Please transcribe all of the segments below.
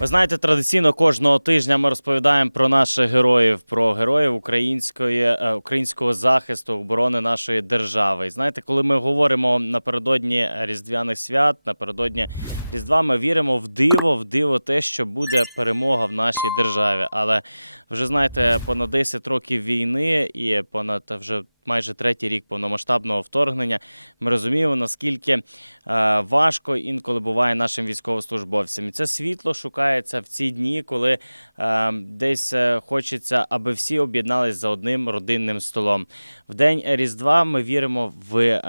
Ви знаєте, традиційно кожного тижня ми розповідаємо про наших героїв, про героїв української е, українського захисту оборони нашої держави. І знаєте, коли ми говоримо напередодні різдвяних свят, напередодні різдва, ми віримо в диво, в диво те, що буде перемога в нашій державі. Але вже знаєте, понад 10 років війни і понад вже майже третій рік повномасштабного вторгнення. Ми розуміємо, наскільки е, важко інколи буває нашим військовослужбовцям. І це світло шукається в ці дні, коли е, десь е, хочеться, аби всі об'єднались за одним родинним столом. В день Різдва ми віримо в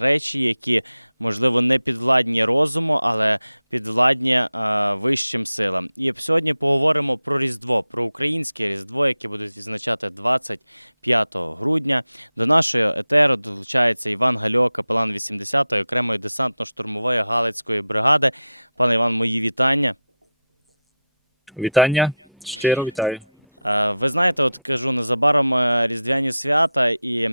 речі, які можливо не підвладні розуму, але підвладні е, вищим силам. І сьогодні поговоримо про Різдво, про українське Різдво, яке будуть відзначати 25 грудня. До нашої етеру долучається Іван Гальо, капелан 80-ї окремої десантно-штурмової Галицької бригади. Пане Іван, мої вітання. Вітання, щиро вітаю. Е, Ви знаєте, от кажу, незабаром е, Різдвяні свята, і е,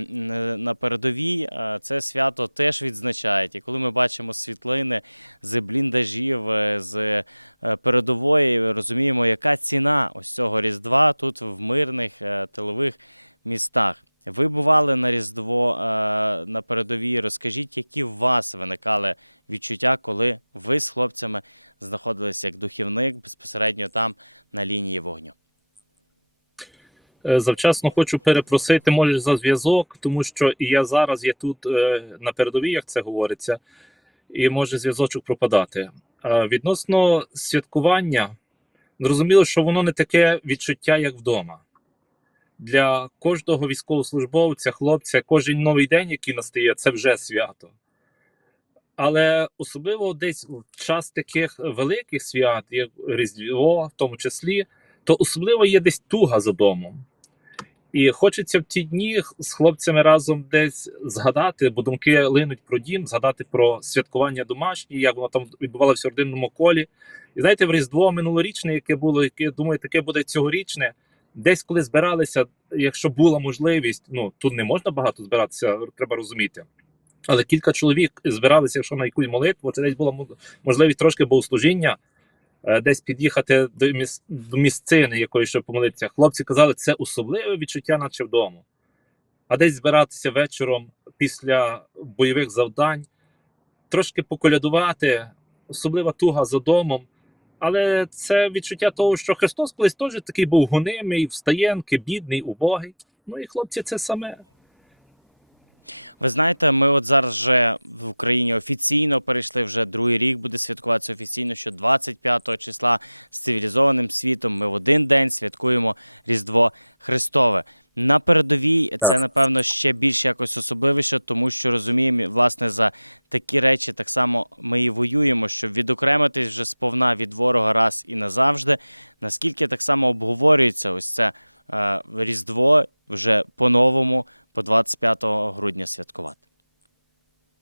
на передовій це свято теж відзначають. І коли ми бачимо світлини з бліндажів, з передової, розуміємо, яка ціна ось цього Різдва тут в мирних тилових містах. Ви бували на Різдво на передовій. Розкажіть, які в вас виникали відчуття, коли ви з хлопцями знаходилися як духівник безпосередньо там на лінії вогню? Е, Завчасно хочу перепросити може за зв'язок, тому що і я зараз є тут е, на передовій, як це говориться, і може зв'язочок пропадати. Відносно святкування, зрозуміло, що воно не таке відчуття, як вдома. Для кожного військовослужбовця, хлопця, кожен новий день, який настає, це вже свято. Але особливо десь в час таких великих свят, як Різдво, в тому числі, то особливо є десь туга за домом. І хочеться в ті дні з хлопцями разом десь згадати, бо думки линуть про дім, згадати про святкування домашнє, як воно там відбувалося в родинному колі. І знаєте, в Різдво минулорічне, яке було, яке думаю, таке буде цьогорічне. Десь коли збиралися, якщо була можливість, ну тут не можна багато збиратися, треба розуміти. Але кілька чоловік збиралися, якщо на якусь молитву, це десь була можливість трошки богослужіння, десь під'їхати до, міс, до місцини якої щоб помолитися. Хлопці казали, це особливе відчуття, наче вдома. А десь збиратися вечором після бойових завдань, трошки поколядувати, особлива туга за домом. Але це відчуття того, що Христос колись теж такий був гонимий, встаєнки, бідний, убогий. Ну і хлопці, це саме. Ви знаєте, ми от зараз вже в Україні офіційно перейшли вже другий рік, буде святкуватися офіційно, що 25 числа з цивілізованим світом ми в один день святкуємо Різдво Христове. На передовій це напевно ще більш якось особливіше, тому що розуміємо, власне, за такі речі так само ми і воюємо, щоб відокремитись вже сповна від ворога раз і назавжди. Наскільки так само обговорюється ось це е, Різдво вже по-новому, по 25 грудня святкувати.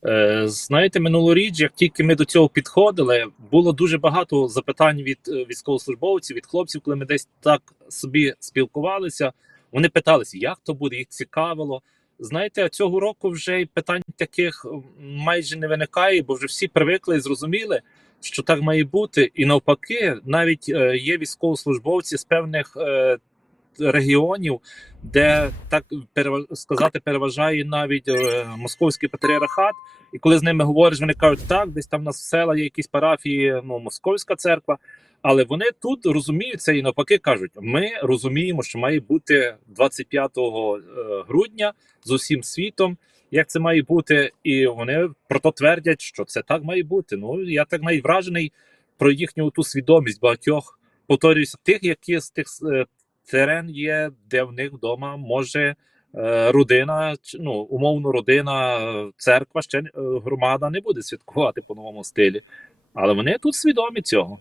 Е, знаєте, минулоріч, як тільки ми до цього підходили, було дуже багато запитань від е, військовослужбовців, від хлопців, коли ми десь так собі спілкувалися. Вони питалися, як то буде, їх цікавило. Знаєте, цього року вже й питань таких майже не виникає, бо вже всі привикли і зрозуміли, що так має бути. І навпаки, навіть е, є військовослужбовці з певних регіонів, де так перева- сказати переважає навіть е, московський патріархат. І коли з ними говориш, вони кажуть, так, десь там у нас в села є якісь парафії, ну московська церква. Але вони тут розуміють це і навпаки кажуть: ми розуміємо, що має бути 25 е, грудня з усім світом. Як це має бути, і вони про то твердять, що це так має бути. Ну я так навіть вражений про їхню ту свідомість багатьох повторююся, тих, які з тих е, терен є, де в них вдома може е, родина, ну умовно родина, е, церква, ще е, громада не буде святкувати по новому стилі. Але вони тут свідомі цього.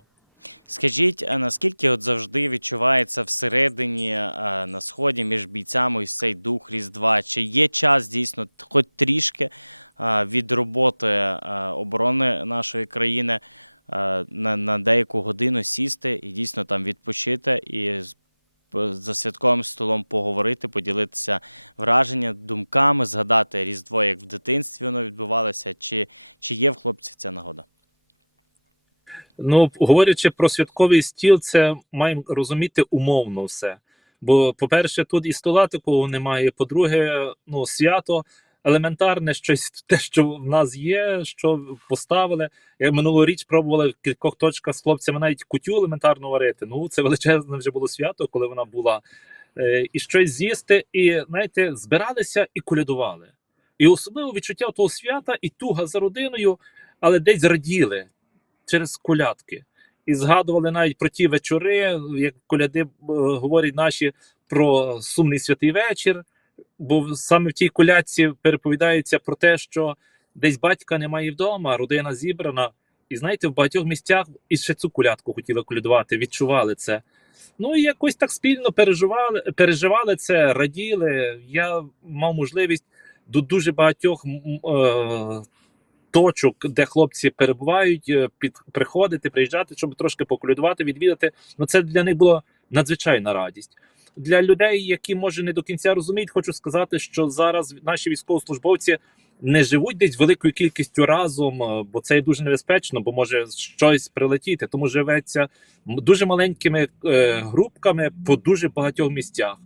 Скажіть, наскільки от завжди відчувається всередині а, на сході між бійцями ось цей дух Різдва? Чи є час дійсно хоч трішки від роботи оборони нашої країни на, на деяку годину сісти і дійсно там відпочити і за святковим столом поговорити, поділитися враження, думками, згадати Різдво, як в дитинстві воно відбувалося, чи, чи є в хлопців ця нагода? Ну, говорячи про святковий стіл, це маємо розуміти умовно все. Бо, по-перше, тут і стола такого немає. По-друге, ну, свято елементарне, щось те, що в нас є, що поставили. Я минулоріч пробували в кількох точках з хлопцями навіть кутю елементарно варити. Ну, це величезне вже було свято, коли вона була. Е, і щось з'їсти, і знаєте, збиралися і колядували. І особливо відчуття того свята і туга за родиною, але десь раділи через колядки. І згадували навіть про ті вечори, як коляди е, говорять наші про сумний святий вечір. Бо саме в тій колядці переповідається про те, що десь батька немає вдома, родина зібрана. І знаєте, в багатьох місцях і ще цю колядку хотіли колядувати, відчували це. Ну і якось так спільно переживали, переживали це, раділи. Я мав можливість до дуже багатьох е, точок, де хлопці перебувають, е, під приходити, приїжджати, щоб трошки поколюдувати, відвідати. Ну це для них було надзвичайна радість. Для людей, які може не до кінця розуміють, хочу сказати, що зараз наші військовослужбовці не живуть десь великою кількістю разом, е, бо це дуже небезпечно, бо може щось прилетіти. Тому живеться дуже маленькими е, групками по дуже багатьох місцях.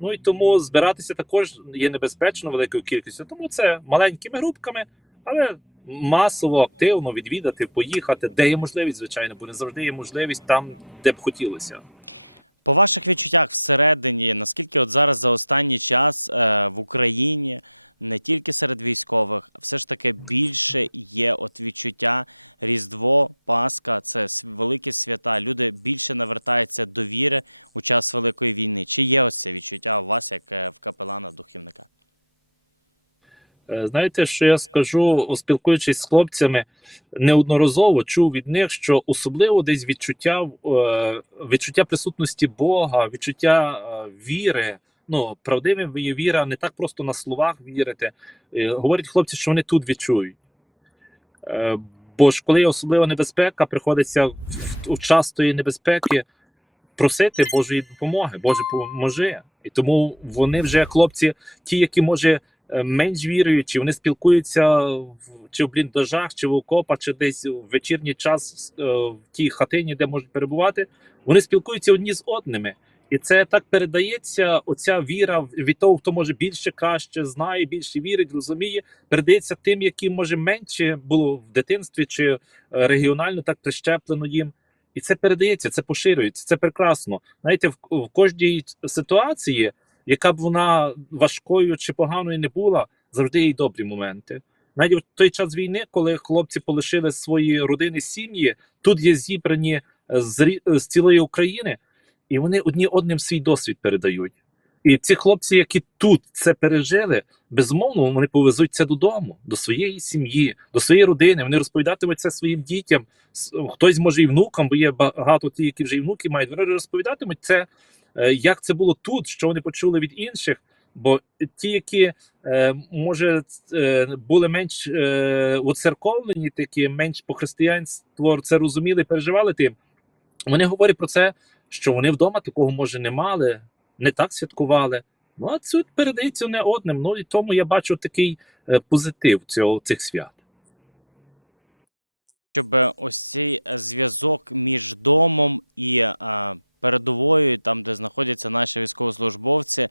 Ну і тому збиратися також є небезпечно великою кількістю. Тому це маленькими групками, але масово, активно відвідати, поїхати, де є можливість, звичайно, бо не завжди є можливість там, де б хотілося. По ваших відчуттях всередині, наскільки от зараз за останній час е, в Україні, не тільки серед військових, все ж таки більше є от відчуття Різдво, Пасха, це великі свята. Люди більше навертаються до віри у час Великої війни. Чи є ось це відчуття у вас, як е, в капелана духівника? Е, Знаєте, що я скажу, спілкуючись з хлопцями, неодноразово чув від них, що особливо десь відчуття е, відчуття присутності Бога, відчуття е, віри. Ну, правдивим є віра, не так просто на словах вірити. Говорять хлопці, що вони тут відчують. Бо ж коли є особлива небезпека, приходиться в, час тої небезпеки просити Божої допомоги, Боже, поможи. І тому вони вже хлопці, ті, які може менш віруючі, вони спілкуються в чи в бліндажах, чи в окопах, чи десь в вечірній час е, в тій хатині, де можуть перебувати. Вони спілкуються одні з одними. І це так передається. Оця віра від того, хто може більше краще знає, більше вірить, розуміє, передається тим, яким може менше було в дитинстві чи е, регіонально так прищеплено їм. І це передається, це поширюється, це прекрасно. Знаєте, в, в кожній ситуації, яка б вона важкою чи поганою не була, завжди є добрі моменти. Навіть в той час війни, коли хлопці полишили свої родини, сім'ї, тут є зібрані е, з, з цілої України, і вони одні одним свій досвід передають. І ці хлопці, які тут це пережили, безумовно, вони повезуть це додому, до своєї сім'ї, до своєї родини. Вони розповідатимуть це своїм дітям. Хтось може і внукам, бо є багато ті, які вже і внуки мають. Вони розповідатимуть це, е, як це було тут, що вони почули від інших. Бо ті, які е, може е, були менш е, уцерковлені, такі менш по християнству це розуміли, переживали тим. Вони говорять про це, що вони вдома такого може не мали, не так святкували. Ну а це передається не одним. Ну і тому я бачу такий е, позитив цього цих свят. щоб ось цей е, зв'язок між домом і а, передовою, там, де знаходяться наші військовослужбовці,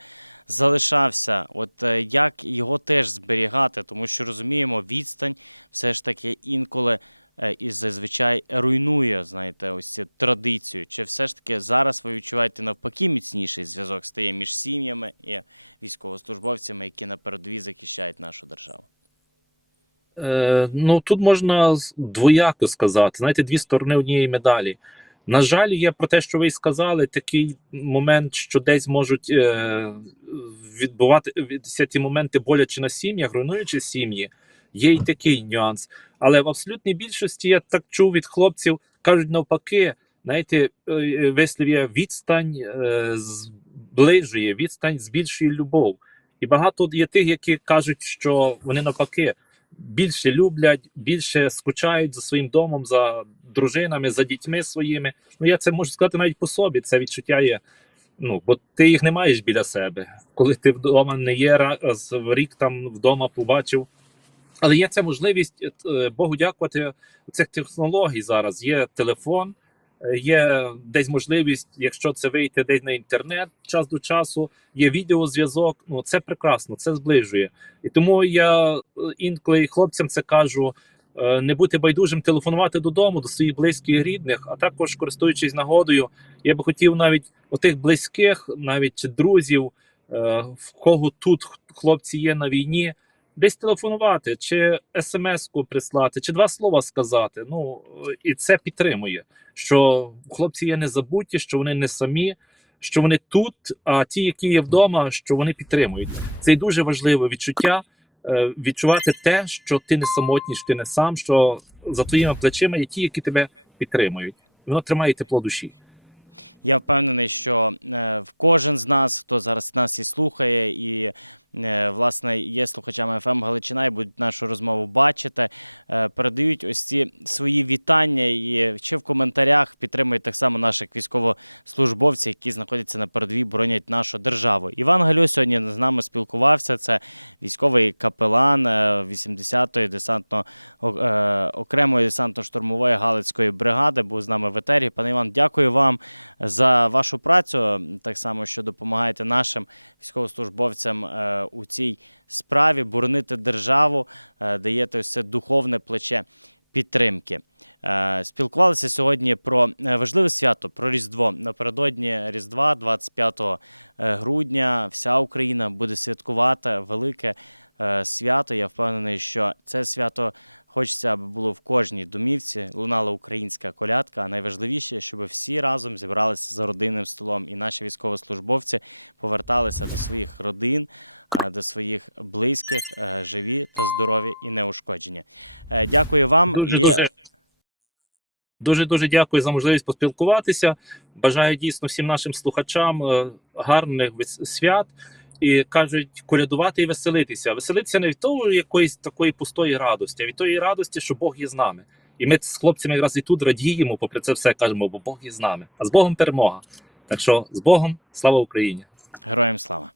залишався. От е, як його теж зберігати, тому що розуміємо, відстань все ж таки інколи. е, І зазвичай руйнує, знаєте, ось цю традицію. Чи все ж таки зараз ви відчуваєте навпаки міцніший зв'язок стає між сім'ями і військовослужбовцями, які на передовій захищають нашу державу? Е, ну тут можна двояко сказати. Знаєте, дві сторони однієї медалі. На жаль, є про те, що ви сказали, такий момент, що десь можуть е, відбуватися ті моменти боляче на сім'ях, руйнуючи сім'ї. Є й такий нюанс. Але в абсолютній більшості я так чув від хлопців, кажуть навпаки, знаєте, е, вислів є відстань е, зближує, відстань збільшує любов. І багато є тих, які кажуть, що вони навпаки більше люблять, більше скучають за своїм домом, за дружинами, за дітьми своїми. Ну я це можу сказати навіть по собі. Це відчуття є. Ну, бо ти їх не маєш біля себе. Коли ти вдома не є раз в рік там вдома побачив Але є ця можливість е, Богу дякувати цих технологій зараз. Є телефон, є десь можливість, якщо це вийти десь на інтернет час до часу, є відеозв'язок. Ну це прекрасно, це зближує. І тому я е, інколи хлопцям це кажу: е, не бути байдужим, телефонувати додому до своїх близьких рідних, а також користуючись нагодою, я би хотів навіть отих близьких, навіть друзів, е, в кого тут хлопці є на війні десь телефонувати, чи смс-ку прислати, чи два слова сказати. Ну і це підтримує, що хлопці є незабуті, що вони не самі, що вони тут. А ті, які є вдома, що вони підтримують. Це й дуже важливе відчуття. е, Відчувати те, що ти не самотній, що ти не сам, що за твоїми плечима є ті, які тебе підтримують. Воно тримає тепло душі. Я впевнений, що е, в кожен з нас, хто зараз нас і слухає, і е, власне є слухачами ФМ Галичина і будуть нашу розмову бачити, е, передають ось ці свої вітання і чи в коментарях підтримують так само наших військовослужбовців, які знаходяться на передовій, боронять нашу державу. Іван Галю сьогодні з нами спілкувався. Це військовий капелан е, 80-ї десантно окремої десантно-штурмової галицької бригади. Був з нами в етері. Пане Іван, дякую вам за вашу працю, так само, що допомагаєте нашим військовослужбовцям е, у цій справі боронити державу, е, даєте ось це духовне плече підтримки. Е, Спілкувалися сьогодні про важливе свято, про Різдво. Напередодні Різдва, 25 е, грудня, вся Україна буде святкувати велике свято. Я впевнений, що це свято Хочеться, аби було в кожній домівці, лунала українська колядка. А найважливіше, щоб всі разом зібралися за родинним столом, і наші військовослужбовці поверталися до своїх родин, до своїх близьких, е, живі та здорові і неушкоджені. Е, Дякую вам. Дуже і, дуже дуже дуже дякую за можливість поспілкуватися. Бажаю дійсно всім нашим слухачам е, гарних свят. І кажуть, колядувати і веселитися. Веселитися не від того якоїсь такої пустої радості, а від тої радості, що Бог є з нами. І ми з хлопцями якраз і тут радіємо, попри це все кажемо, бо Бог є з нами. А з Богом перемога. Так що з Богом, слава Україні! Героям слава!